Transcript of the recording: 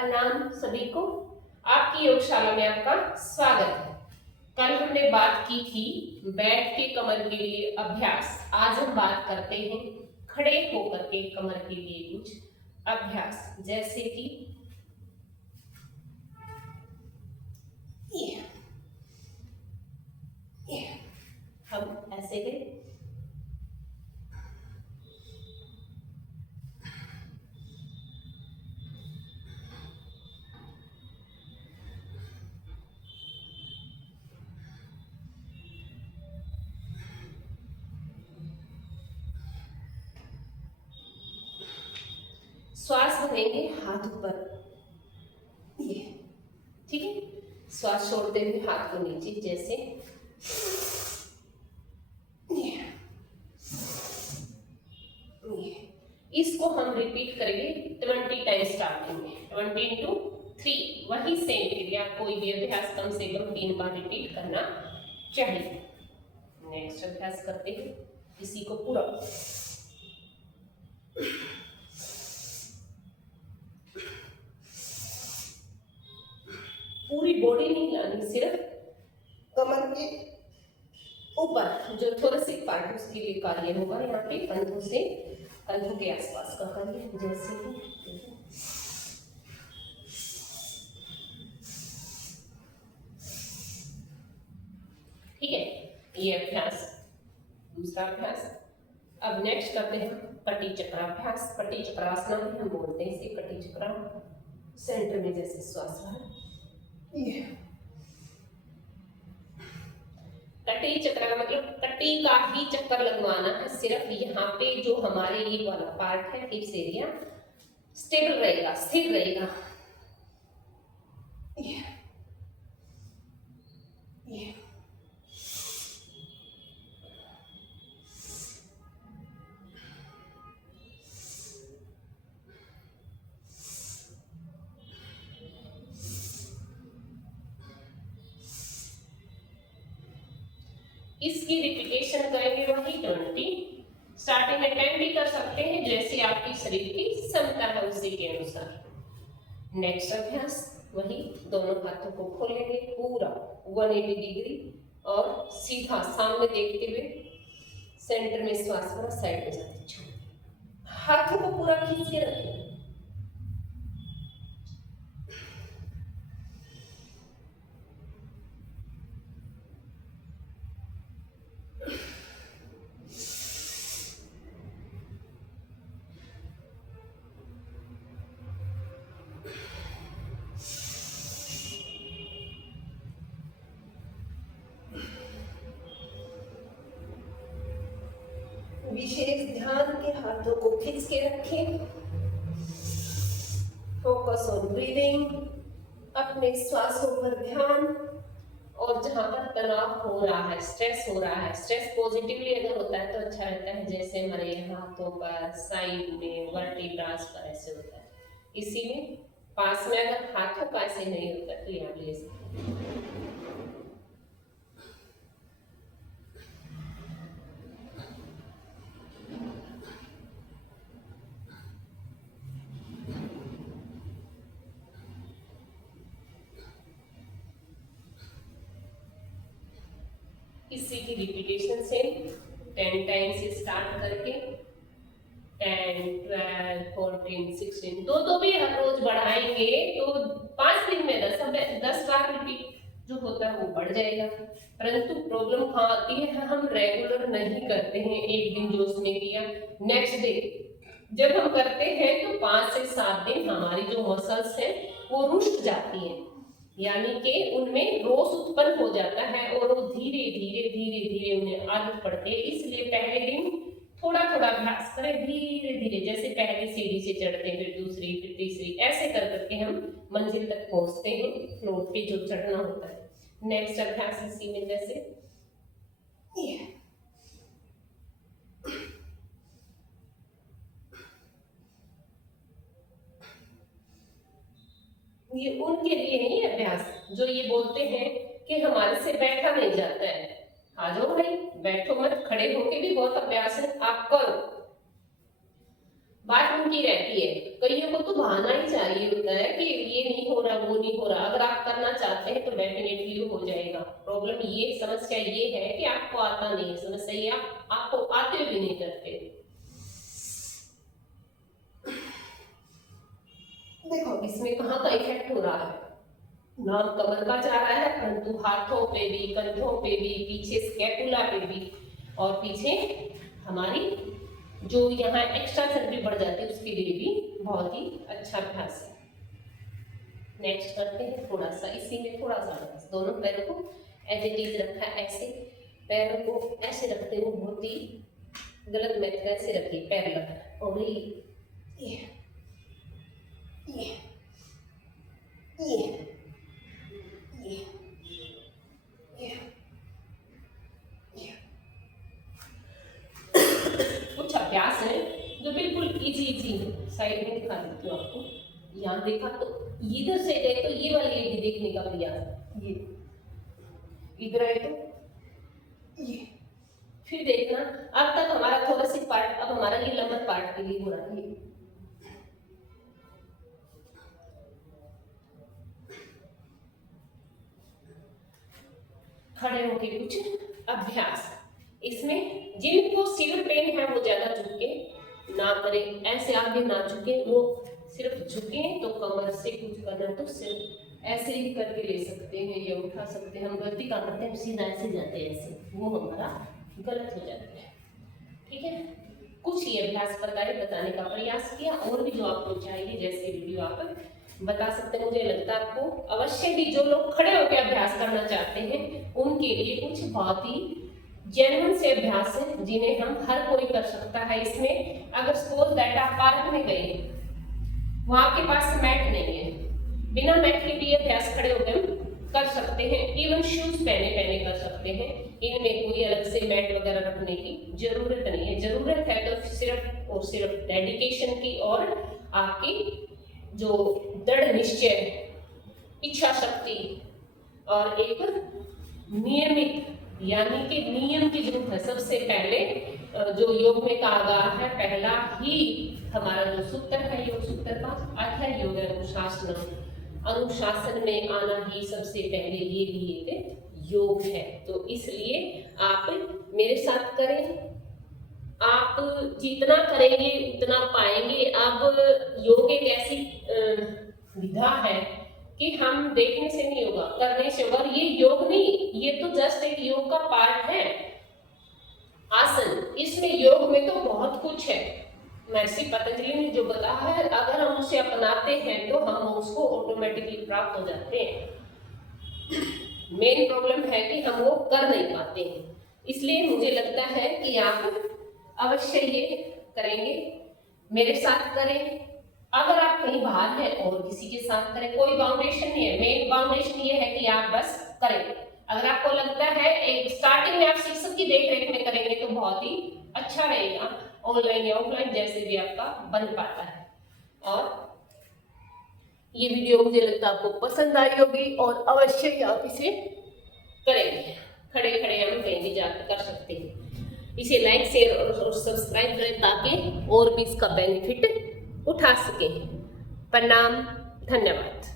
प्रणाम सभी को। आपकी योगशाला में आपका स्वागत है। कल हमने बात की थी बैठ के कमर के लिए अभ्यास। आज हम बात करते हैं खड़े होकर के कमर के लिए कुछ अभ्यास, जैसे कि ये हम ऐसे करें। श्वास भरेंगे हाथ ऊपर, ये ठीक है। श्वास छोड़ते हुए हाथ को नीचे, जैसे इसको हम रिपीट करेंगे 20 टाइम्स स्टार्टिंग में, 20 into 3। वही सेम क्रिया, कोई भी अभ्यास कम से कम 3 बार रिपीट करना चाहिए। नेक्स्ट अभ्यास करते हैं इसी को पूरा। पूरी बॉडी नहीं लानी, सिर्फ कमर के ऊपर जो थोड़े पार्ट उसके लिए कार्य होगा। यहाँ पे कंधों से कंधों के आसपास का कार्य, जैसे कि ठीक है। ये अभ्यास, दूसरा अभ्यास। अब नेक्स्ट करते हैं कटी चक्राभ्यास। कटी चक्रासन भी हम बोलते हैं इसे, कटी चक्रा। सेंटर में जैसे श्वास है, कटी चक्र मतलब कटी का ही चक्कर लगवाना है। सिर्फ यहाँ पे जो हमारे ये वाला पार्ट है, हिप्स एरिया, स्टेबल रहेगा, स्थिर रहेगा। इसकी रिपीटेशन करेंगे वही 20। स्टार्टिंग में 10 भी कर सकते हैं, जैसे आपकी शरीर की क्षमता है उसी के अनुसार। नेक्स्ट अभ्यास वही, दोनों हाथों को खोलेंगे पूरा 180 डिग्री और सीधा सामने देखते हुए सेंटर में श्वास पूरा साइड में जाते, हाथों को पूरा खींच के रखें। विशेष ध्यान के हाथों को खींच के रखें। फोकस ऑन ब्रीदिंग, अपने श्वासों पर ध्यान। और जहां पर तनाव हो रहा है, स्ट्रेस हो रहा है, स्ट्रेस पॉजिटिवली अगर होता है तो अच्छा रहता है, जैसे हमारे हाथों पर, साइड में, वर्टिब्रास पर ऐसे होता है। इसी में पास में अगर हाथों का ऐसे नहीं होता तो यहाँ ले सकते हैं। इसी की रिपीटेशन से 10 टाइम्स से स्टार्ट करके 10, 12, 14, 16 दो भी हर रोज बढ़ाएंगे तो 5 दिन में 10 बार रिपीट जो होता है वो बढ़ जाएगा। परंतु प्रॉब्लम कहाँ आती है, हम रेगुलर नहीं करते हैं। एक दिन जो उसने किया, नेक्स्ट डे जब हम करते हैं तो 5 से 7 दिन हमारी जो मसल्स हैं वो रुष्ट जाती हैं, यानी कि उनमें रोष उत्पन्न हो जाता है और वो धीरे धीरे उन्हें आदत पड़ती है। इसलिए पहले दिन थोड़ा थोड़ा अभ्यास करें, धीरे धीरे, जैसे पहले सीढ़ी से चढ़ते हैं, फिर दूसरी, फिर तीसरी, ऐसे कर करके हम मंजिल तक पहुंचते हैं, फ्लोर पे जो चढ़ना होता है। नेक्स्ट अभ्यास इसी में, जैसे ये उनके लिए नहीं अभ्यास जो ये बोलते हैं कि हमारे से बैठा नहीं जाता है। आ जाओ भाई, बैठो मत, खड़े होके भी बहुत अभ्यास है, आप करो। बात की रहती है। कईयों को तो बहाना ही चाहिए होता है कि ये नहीं हो रहा, वो नहीं हो रहा। अगर आप करना चाहते हैं तो डेफिनेटली हो जाएगा। प्रॉब्लम ये, समस्या ये है कि आपको आता नहीं है। समस्या ये आपको आते भी नहीं करते। देखो इसमें कहाँ का इफेक्ट हो रहा है, नाम कमर का जा रहा है, परंतु हाथों पे भी, कंधों पे भी, पीछे स्कैपुला पे भी, और पीछे हमारी जो यहाँ एक्स्ट्रा चर्बी बढ़ जाती है उसके लिए भी बहुत ही अच्छा अभ्यास है। नेक्स्ट करते हैं थोड़ा सा, इसी में थोड़ा सा अभ्यास। दोनों पैरों को एज इट इज रखा, ऐसे पैरों को ऐसे रखते हुए, बहुत ही गलत मेथड, ऐसे रखिए पैर लगा, और ये कुछ अभ्यास है जो बिल्कुल इजी है। साइड में दिखा देती हूँ आपको। यहाँ देखा तो इधर से गए तो ये वाली भी देखने का प्रयास, ये इधर आए तो ये, फिर देखना। अब तक हमारा थोड़ा सी पार्ट, अब हमारा ये लंबर पार्ट के लिए हो रहा है। खड़े होके कुछ अभ्यास, इसमें जिनको सिर पेन है वो ज्यादा झुके ना करें, ऐसे आगे ना झुके, वो सिर्फ झुके तो कमर से कुछ करना तो सिर्फ ऐसे ही करके ले सकते हैं या उठा सकते हैं। हम गलती का करते हैं, सीधा ऐसे जाते हैं, ऐसे वो हमारा गलत हो जाता है। ठीक है, कुछ ही अभ्यास बताने का प्रयास किया, और भी जो आपको चाहिए जैसे वीडियो आप बता सकते हैं। मुझे लगता है आपको अवश्य भी जो लोग खड़े होकर अभ्यास करना चाहते हैं उनके लिए कुछ बहुत ही जेन्युइन से अभ्यास है जिन्हें हम हर कोई कर सकता है। इसमें अगर सपोज दैट आप पार्क में गए, वहां के पास मैट नहीं है, बिना मैट के भी अभ्यास खड़े होकर हम कर सकते हैं। इवन शूज पहने कर सकते हैं। इनमें कोई अलग से मैट वगैरह रखने की जरूरत नहीं है। जरूरत है तो सिर्फ और सिर्फ डेडिकेशन की और आपकी जो दृढ़ निश्चय, इच्छा शक्ति और एक नियमित, यानी कि नियम की जरूरत है। सबसे पहले जो योग में कहा गया है, पहला ही हमारा जो सूत्र है योग सूत्र का, अथ योग अनुशासन, अनुशासन में आना ही सबसे पहले ये भी एक योग है। तो इसलिए आप मेरे साथ करें, आप जितना करेंगे उतना पाएंगे। अब योग एक ऐसी विधा है कि हम देखने से नहीं होगा, करने से होगा। ये योग नहीं, ये तो जस्ट एक योग का पार्ट है आसन। इसमें योग में तो बहुत कुछ है। महर्षि पतंजलि ने जो बताया है, अगर हम उसे अपनाते हैं तो हम उसको ऑटोमेटिकली प्राप्त हो जाते हैं। मेन प्रॉब्लम है कि हम वो कर नहीं पाते हैं। इसलिए मुझे लगता है कि आप अवश्य ये करेंगे, मेरे साथ करें। अगर आप कहीं बाहर हैं और किसी के साथ करें, कोई बाउंडेशन नहीं है। मेन बाउंडेशन ये है कि आप बस करें। अगर आपको लगता है एक स्टार्टिंग में आप शिक्षक की देखरेख में करेंगे तो बहुत ही अच्छा रहेगा, ऑनलाइन या ऑफलाइन जैसे भी आपका बन पाता है। और ये वीडियो मुझे लगता है आपको पसंद आई होगी और अवश्य ही आप इसे करेंगे। खड़े खड़े हम कहीं भी जाकर कर सकते हैं। इसे लाइक, शेयर और सब्सक्राइब करें ताकि और भी इसका बेनिफिट उठा सकें। प्रणाम, धन्यवाद।